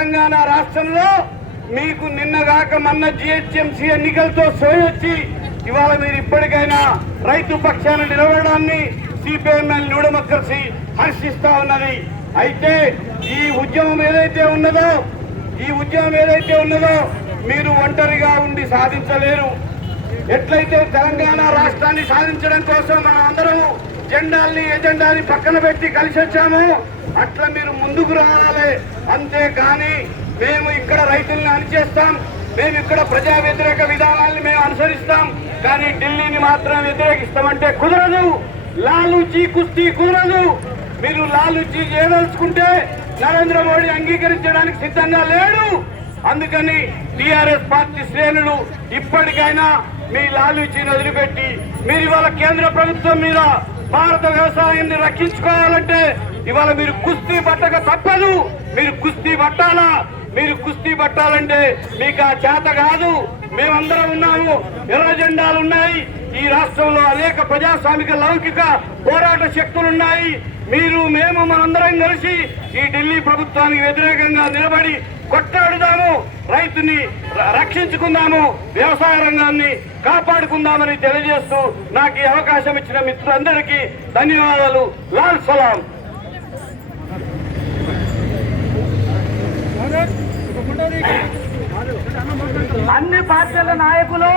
తెలంగాణ రాష్ట్రంలో మీకు నిన్నగాక మొన్న జిహెచ్ఎంసీ ఎన్నికలతో సోయొచ్చి ఇవాళ మీరు ఇప్పటికైనా రైతు పక్షాన నిలబడడాన్ని సిపిఎంఎల్ న్యూ డెమోక్రసీ హర్షిస్తా ఉన్నది. అయితే ఈ ఉద్యమం ఏదైతే ఉన్నదో మీరు ఒంటరిగా ఉండి సాధించలేరు. ఎట్లయితే తెలంగాణ రాష్ట్రాన్ని సాధించడం కోసం మనం అందరం ఎజెండాని పక్కన పెట్టి కలిసి వచ్చాము, అట్లా మీరు ముందుకు రావాలి. అంతేకాని మేము ఇక్కడ రైతుల్ని అణిచేస్తాం, మేము ఇక్కడ ప్రజా వ్యతిరేక విధానాన్ని మేము అనుసరిస్తాం, కానీ ఢిల్లీని మాత్రం వ్యతిరేకిస్తామంటే కుదరదు. లాలూచీ కుస్తీ కుదరదు. మీరు లాలూచీ చేయదలుచుకుంటే నరేంద్ర మోడీ అంగీకరించడానికి సిద్ధంగా లేడు. అందుకని టీఆర్ఎస్ పార్టీ శ్రేణులు ఇప్పటికైనా మీ లాలూచీని వదిలిపెట్టి మీరు ఇవాళ కేంద్ర ప్రభుత్వం మీద భారత వ్యవసాయాన్ని రక్షించుకోవాలంటే ఇవాళ మీరు కుస్తీ పట్టక తప్పదు. మీరు కుస్తీ పట్టాలంటే మీకు ఆ చేత కాదు. మేమందరం ఉన్నాము, ఎర్ర జెండాలు ఉన్నాయి. ఈ రాష్ట్రంలో అనేక ప్రజాస్వామిక లౌకిక పోరాట శక్తులున్నాయి. మేము మనందరం కలిసి ఈ ఢిల్లీ ప్రభుత్వానికి వ్యతిరేకంగా నిలబడి కొట్టాడుదాము, రైతుని రక్షించుకుందాము, వ్యవసాయ రంగాన్ని కాపాడుకుందామని తెలియజేస్తూ నాకు ఈ అవకాశం ఇచ్చిన మిత్రులందరికీ ధన్యవాదాలు. లాల్ సలాం. అన్ని పార్టీల నాయకులు